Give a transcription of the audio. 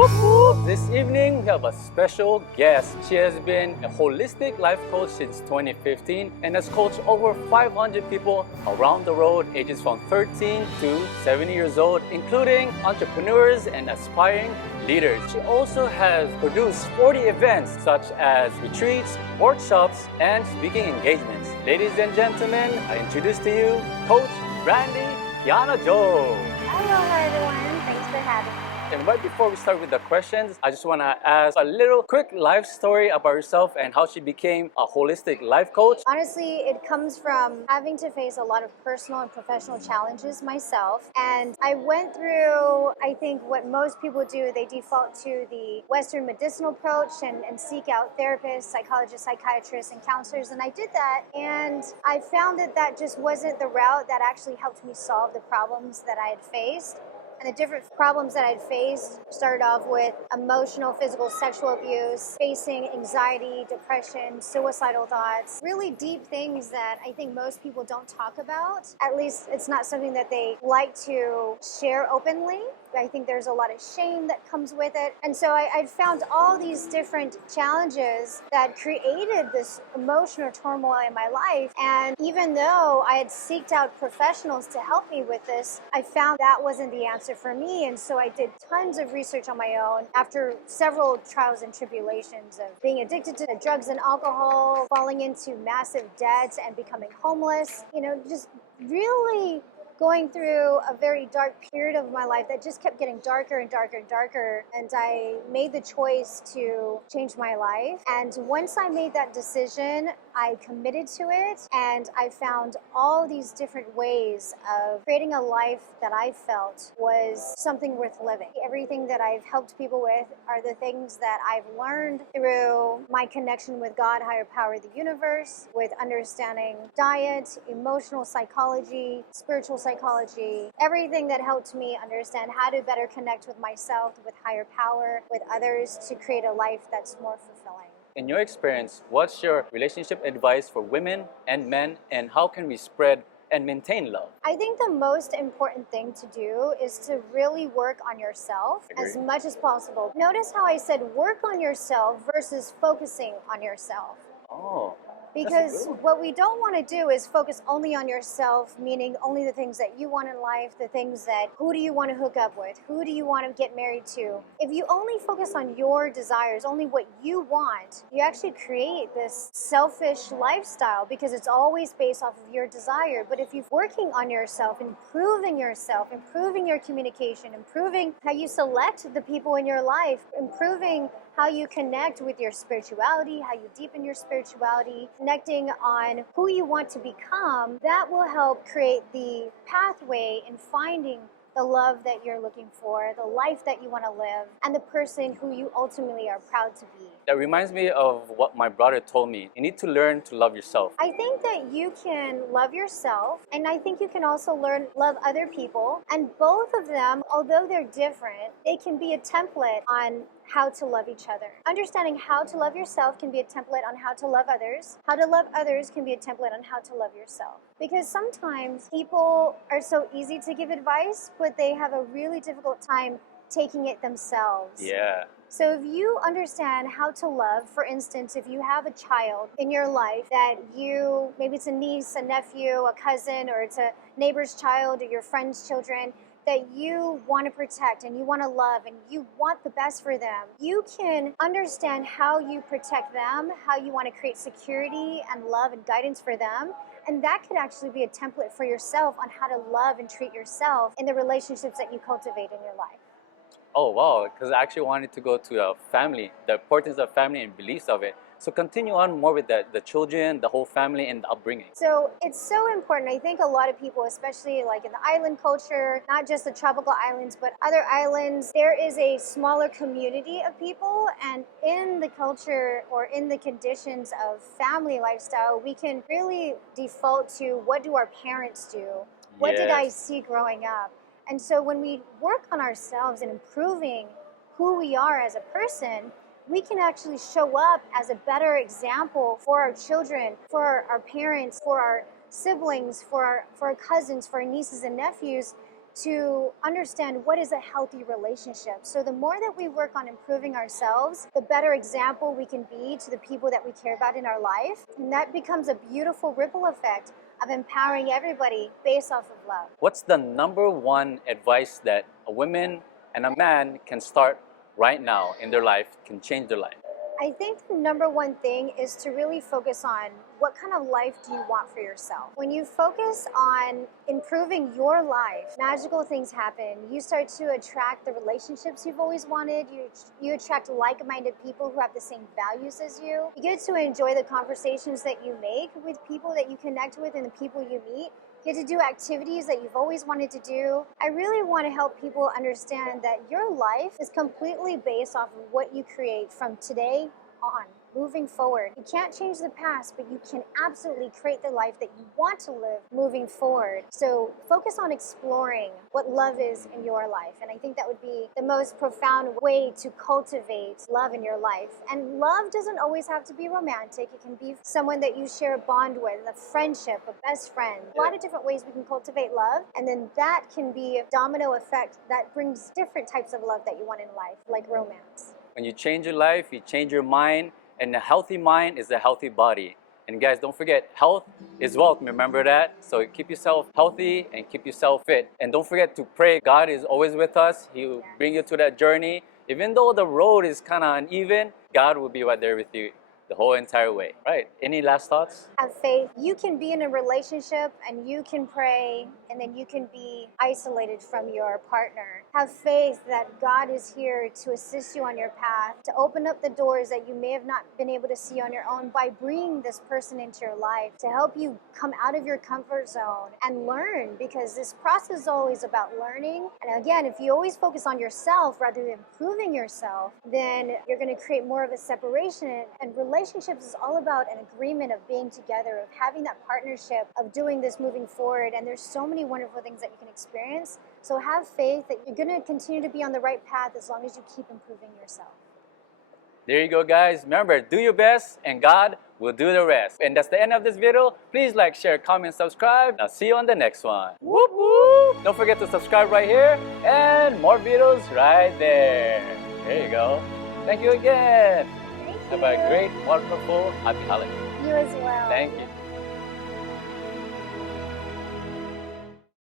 Whoop whoop! This evening we have a special guest. She has been a holistic life coach since 2015 and has coached over 500 people around the world, ages from 13 to 70 years old, including entrepreneurs and aspiring leaders. She also has produced 40 events such as retreats, workshops, and speaking engagements. Ladies and gentlemen, I introduce to you Coach Brandi Kiana-Jo. Hello everyone, thanks for having me. And right before we start with the questions, I just want to ask a little quick life story about herself and how she became a holistic life coach. Honestly, it comes from having to face a lot of personal and professional challenges myself. And I went through, I think what most people do, they default to the Western medicinal approach and seek out therapists, psychologists, psychiatrists, and counselors. And I did that. And I found that that just wasn't the route that actually helped me solve the problems that I had faced. And the different problems that I'd faced started off with emotional, physical, sexual abuse, facing anxiety, depression, suicidal thoughts, really deep things that I think most people don't talk about. At least it's not something that they like to share openly. I think there's a lot of shame that comes with it. And so I found all these different challenges that created this emotional turmoil in my life. And even though I had seeked out professionals to help me with this, I found that wasn't the answer for me. And so I did tons of research on my own after several trials and tribulations of being addicted to drugs and alcohol, falling into massive debts and becoming homeless, just really going through a very dark period of my life that just kept getting darker and darker and darker. And I made the choice to change my life. And once I made that decision, I committed to it, and I found all these different ways of creating a life that I felt was something worth living. Everything that I've helped people with are the things that I've learned through my connection with God, higher power, the universe, with understanding diet, emotional psychology, spiritual psychology, everything that helped me understand how to better connect with myself, with higher power, with others to create a life that's more fulfilling. In your experience, what's your relationship advice for women and men, and how can we spread and maintain love? I think the most important thing to do is to really work on yourself as much as possible. Notice how I said work on yourself versus focusing on yourself. Oh. Because what we don't want to do is focus only on yourself, meaning only the things that you want in life, the things that who do you want to hook up with, who do you want to get married to. If you only focus on your desires, only what you want, you actually create this selfish lifestyle because it's always based off of your desire. But if you're working on yourself, improving your communication, improving how you select the people in your life, improving how you connect with your spirituality, how you deepen your spirituality, connecting on who you want to become, that will help create the pathway in finding the love that you're looking for, the life that you want to live, and the person who you ultimately are proud to be. That reminds me of what my brother told me. You need to learn to love yourself. I think that you can love yourself, and I think you can also learn love other people. And both of them, although they're different, they can be a template on how to love each other. Understanding how to love yourself can be a template on how to love others. How to love others can be a template on how to love yourself. Because sometimes people are so easy to give advice, but they have a really difficult time taking it themselves. Yeah. So if you understand how to love, for instance, if you have a child in your life that maybe it's a niece, a nephew, a cousin, or it's a neighbor's child or your friend's children, that you want to protect and you want to love and you want the best for them, you can understand how you protect them, how you want to create security and love and guidance for them. And that could actually be a template for yourself on how to love and treat yourself in the relationships that you cultivate in your life. Oh, wow, because I actually wanted to go to family, the importance of family and beliefs of it. So continue on more with the children, the whole family, and the upbringing. So it's so important. I think a lot of people, especially like in the island culture, not just the tropical islands, but other islands, there is a smaller community of people. And in the culture or in the conditions of family lifestyle, we can really default to what do our parents do? What did I see growing up? And so when we work on ourselves and improving who we are as a person, we can actually show up as a better example for our children, for our parents, for our siblings, for our cousins, for our nieces and nephews, to understand what is a healthy relationship. So the more that we work on improving ourselves, the better example we can be to the people that we care about in our life. And that becomes a beautiful ripple effect of empowering everybody based off of love. What's the number one advice that a woman and a man can start right now in their life, can change their life? I think the number one thing is to really focus on what kind of life do you want for yourself. When you focus on improving your life, magical things happen. You start to attract the relationships you've always wanted. You attract like-minded people who have the same values as you. You get to enjoy the conversations that you make with people that you connect with and the people you meet. You get to do activities that you've always wanted to do. I really want to help people understand that your life is completely based off of what you create from today on, moving forward. You can't change the past, but you can absolutely create the life that you want to live moving forward. So focus on exploring what love is in your life. And I think that would be the most profound way to cultivate love in your life. And love doesn't always have to be romantic. It can be someone that you share a bond with, a friendship, a best friend. A lot of different ways we can cultivate love. And then that can be a domino effect that brings different types of love that you want in life, like romance. When you change your life, you change your mind, and a healthy mind is a healthy body. And guys, don't forget, health is wealth. Remember that? So keep yourself healthy and keep yourself fit. And don't forget to pray. God is always with us. He will bring you to that journey. Even though the road is kind of uneven, God will be right there with you the whole entire way. Right? Any last thoughts? Have faith. You can be in a relationship and you can pray and then you can be isolated from your partner. Have faith that God is here to assist you on your path, to open up the doors that you may have not been able to see on your own by bringing this person into your life to help you come out of your comfort zone and learn, because this process is always about learning. And again, if you always focus on yourself rather than improving yourself, then you're going to create more of a separation. And relationships is all about an agreement of being together, of having that partnership, of doing this moving forward. And there's so many wonderful things that you can experience. So have faith that you're going to continue to be on the right path as long as you keep improving yourself. There you go, guys. Remember, do your best and God will do the rest. And that's the end of this video. Please like, share, comment, subscribe. I'll see you on the next one. Whoop whoop! Don't forget to subscribe right here and more videos right there. There you go. Thank you again. Thank you. Have a great, wonderful, happy holiday. You as well. Thank you.